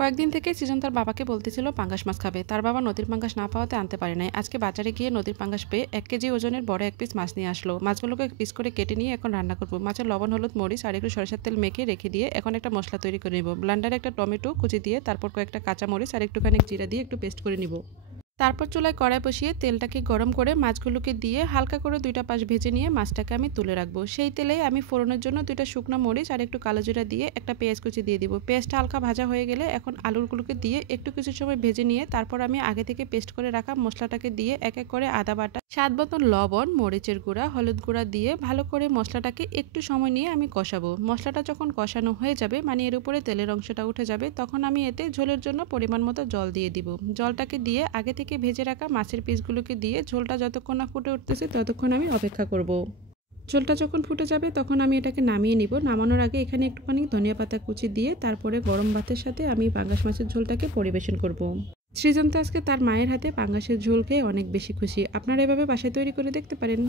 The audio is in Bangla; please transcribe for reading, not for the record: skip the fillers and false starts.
কয়েকদিন থেকে সৃজন তার বাবাকে বলতেছিল পাঙ্গাস মাছ খাবে। তার বাবা নদীর পাঙ্গাস না পাওয়াতে আনতে পারে নাই। আজকে বাজারে গিয়ে নদীর পাঙ্গাস পেয়ে 1 কেজি ওজনের বড় এক পিস মাছ নিয়ে আসলো। মাছগুলোকে পিস করে কেটে নিয়ে এখন রান্না করব। মাছের লবণ, হলুদ, মরিচ আর একটু সরিষার তেল মেখে রেখে দিয়ে এখন একটা মশলা তৈরি করে নিব। ব্লেন্ডারে একটা টমেটো কুচি দিয়ে তারপর কয়েকটা কাঁচা মরিচ আর একটুখানি জিরা দিয়ে একটু পেস্ট করে নিব। তারপর চুলায় কড়াই বসিয়ে তেলটাকে গরম করে মাছগুলোকে দিয়ে হালকা করে দুইটা পাশ ভেজে নিয়ে মাছটাকে আমি তুলে রাখবো। সেই তেলে আমি ফোড়নের জন্য দুইটা শুকনো মরিচ আর একটু কালো জিরা দিয়ে একটা পেঁয়াজ কুচি দিয়ে দিব। পেঁয়াজটা হালকা ভাজা হয়ে গেলে এখন আলুগুলোকে দিয়ে একটু কিছু সময় ভেজে নিয়ে তারপর আমি আগে থেকে পেস্ট করে রাখা মশলাটাকে দিয়ে এক এক করে আদা বাটা, স্বাদ মতন লবণ, মরিচের গুঁড়া, হলুদ গুঁড়া দিয়ে ভালো করে মশলাটাকে একটু সময় নিয়ে আমি কষাবো। মশলাটা যখন কষানো হয়ে যাবে, মানে এর উপরে তেলের অংশটা উঠে যাবে, তখন আমি এতে ঝোলের জন্য পরিমাণ মতো জল দিয়ে দিব। জলটাকে দিয়ে আগে থেকে ভেজে রাখা মাছের পিসগুলোকে দিয়ে ঝোলটা যতক্ষণ না ফুটে উঠতেছে ততক্ষণ আমি অপেক্ষা করব। ঝোলটা যখন ফুটে যাবে তখন আমি এটাকে নামিয়ে নিব। নামানোর আগে এখানে একটুখানি ধনিয়া পাতা কুচি দিয়ে তারপরে গরম ভাতের সাথে আমি পাঙ্গাস মাছের ঝোলটাকে পরিবেশন করব। সৃজন তো আজকে তার মায়ের হাতে পাঙ্গাসের ঝোল খেয়ে অনেক বেশি খুশি। আপনারা এভাবে বাসায় তৈরি করে দেখতে পারেন।